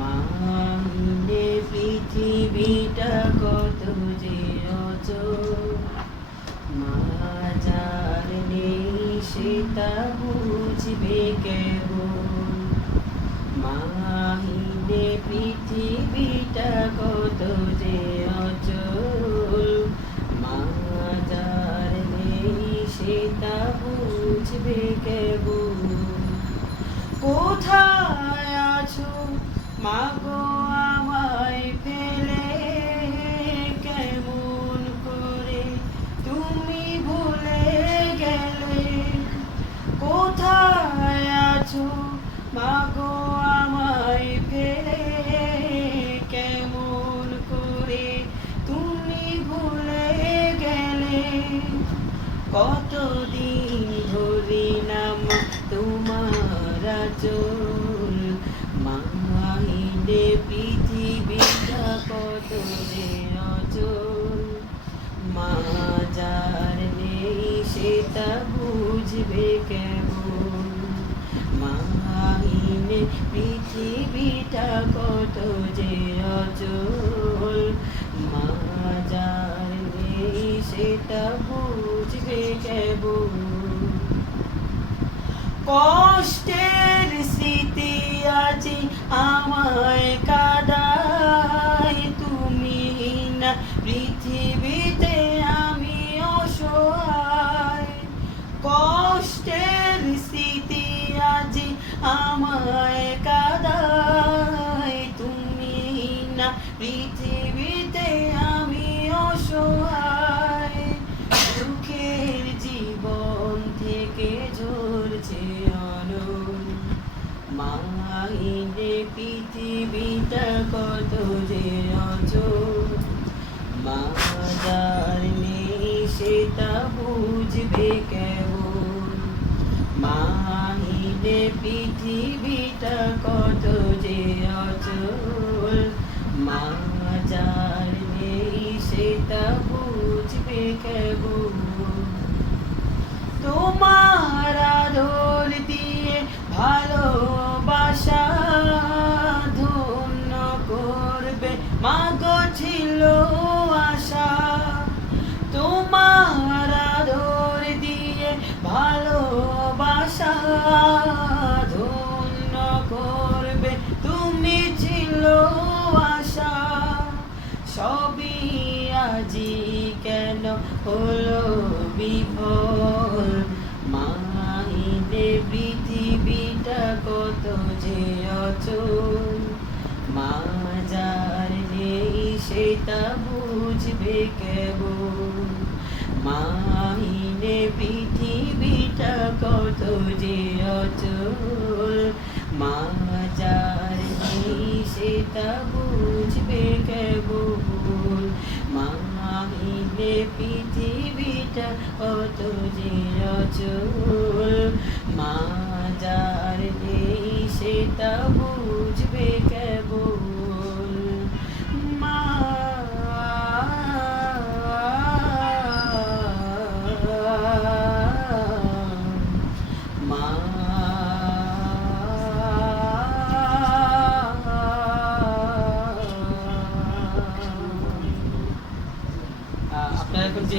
মাহিনে পৃথিবীটা কত যে অচল, মা যার নেই সেটা বুঝবে কেবল। মাহিনে পৃথিবীটা কত যে অচল, মা যার নেই সেটা বুঝবে কেবল। কোথায় আছো মাগো আমায় ফেলে, কেমন করে তুমি ভুলে গেলে। কোথায় আছো মাগো আমায় ফেলে, কেমন করে তুমি ভুলে গেলে। কতদিন ধরে নাম তোমার আঁচল, মাহিনে পৃথিবীটা কত যে অচল, মা যার নেই সেটা বুঝবে কেবল। মাহিনে পৃথিবীটা কত যে অচল, মা যার নেই সেটা বুঝবে কেবল। কষ্টের স্মৃতি আজি আমায় কাঁদায়, তুমি না পৃথিবীতে আমি অসহায়। কষ্টের স্মৃতি আজি আমায় কাঁদায়, তুমি না পৃথিবীতে আমি অসহায়। দুঃখের জীবন থেকে ঝরছে অনল, মাহিনে পৃথিবীটা কত যে অচল, মা যার নেই সেটা বুঝবে কেবল। মাহিনে পৃথিবীটা কত যে অচল, মা যার নেই সেটা বুঝবে কেবল। তোমার আদর দিয়ে ভালোবাসা ধন্য করবে মাগো ছিল আশা। তোমার আদর দিয়ে ভালোবাসা ধন্য করবে তুমি ছিল আশা। সবই আজি কেন হলো বিফল, মাহিনে পৃথিবীটা কত যে অচল, মা যার নেই সেটা বুঝবে কেবল। মাহিনে পৃথিবীটা কত যে অচল, মা যার নেই সেটা বুঝবে কেবল। মাহিনে পৃথিবীটা কত যে অচল,